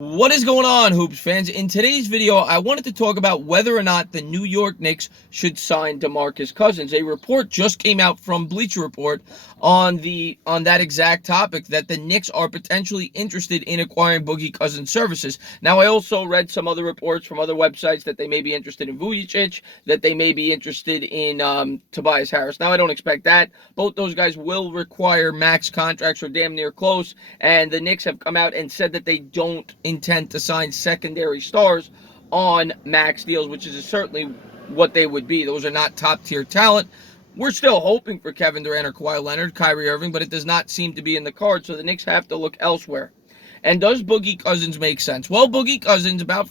What is going on, Hoops fans? In today's video, I wanted to talk about whether or not the New York Knicks should sign DeMarcus Cousins. A report just came out from Bleacher Report on that exact topic, that the Knicks are potentially interested in acquiring Boogie Cousins' services. Now, I also read some other reports from other websites that they may be interested in Vujic, that they may be interested in Tobias Harris. Now, I don't expect that. Both those guys will require max contracts or damn near close, and the Knicks have come out and said that they don't intend to sign secondary stars on max deals, which is certainly what they would be. Those are not top-tier talent. We're still hoping for Kevin Durant or Kawhi Leonard, Kyrie Irving, but it does not seem to be in the cards, so the Knicks have to look elsewhere. And does Boogie Cousins make sense? Well, Boogie Cousins, about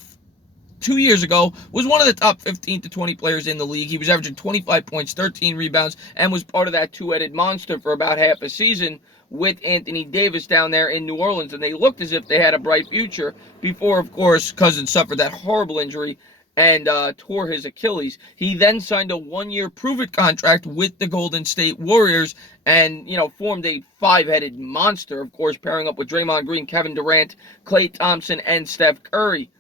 2 years ago, was one of the top 15 to 20 players in the league. He was averaging 25 points, 13 rebounds, and was part of that two-headed monster for about half a season with Anthony Davis down there in New Orleans, and they looked as if they had a bright future before, of course, Cousins suffered that horrible injury and tore his Achilles. He then signed a one-year prove-it contract with the Golden State Warriors and, formed a five-headed monster, of course, pairing up with Draymond Green, Kevin Durant, Klay Thompson, and Steph Curry.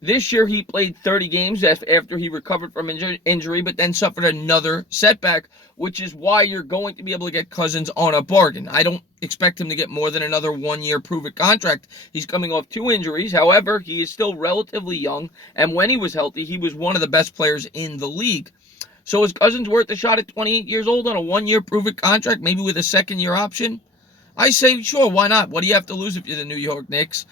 This year, he played 30 games after he recovered from injury, but then suffered another setback, which is why you're going to be able to get Cousins on a bargain. I don't expect him to get more than another one-year prove-it contract. He's coming off 2 injuries. However, he is still relatively young, and when he was healthy, he was one of the best players in the league. So is Cousins worth a shot at 28 years old on a one-year prove-it contract, maybe with a second-year option? I say, sure, why not? What do you have to lose if you're the New York Knicks?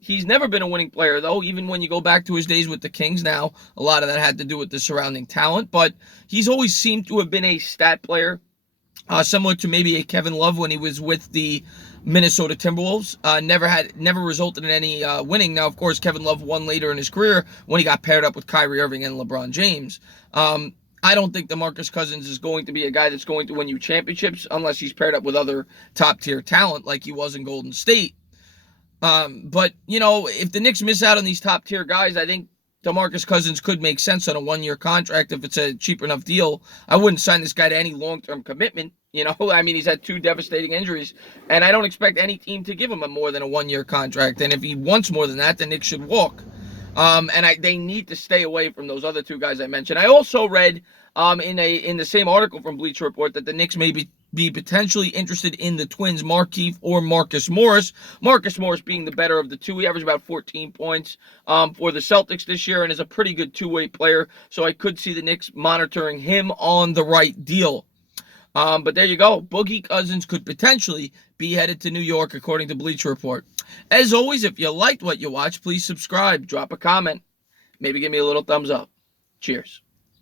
He's never been a winning player, though, even when you go back to his days with the Kings. Now, a lot of that had to do with the surrounding talent, but he's always seemed to have been a stat player, similar to maybe a Kevin Love when he was with the Minnesota Timberwolves. Never resulted in any winning. Now, of course, Kevin Love won later in his career when he got paired up with Kyrie Irving and LeBron James. I don't think DeMarcus Cousins is going to be a guy that's going to win you championships unless he's paired up with other top-tier talent like he was in Golden State. But, if the Knicks miss out on these top-tier guys, I think DeMarcus Cousins could make sense on a one-year contract if it's a cheap enough deal. I wouldn't sign this guy to any long-term commitment. He's had 2 devastating injuries, and I don't expect any team to give him more than a one-year contract. And if he wants more than that, the Knicks should walk. They need to stay away from those other 2 guys I mentioned. I also read in the same article from Bleacher Report that the Knicks may be potentially interested in the Twins, Markieff or Marcus Morris. Marcus Morris being the better of the 2. He averaged about 14 points for the Celtics this year and is a pretty good two-way player. So I could see the Knicks monitoring him on the right deal. But there you go. Boogie Cousins could potentially be headed to New York, according to Bleacher Report. As always, if you liked what you watched, please subscribe, drop a comment, maybe give me a little thumbs up. Cheers.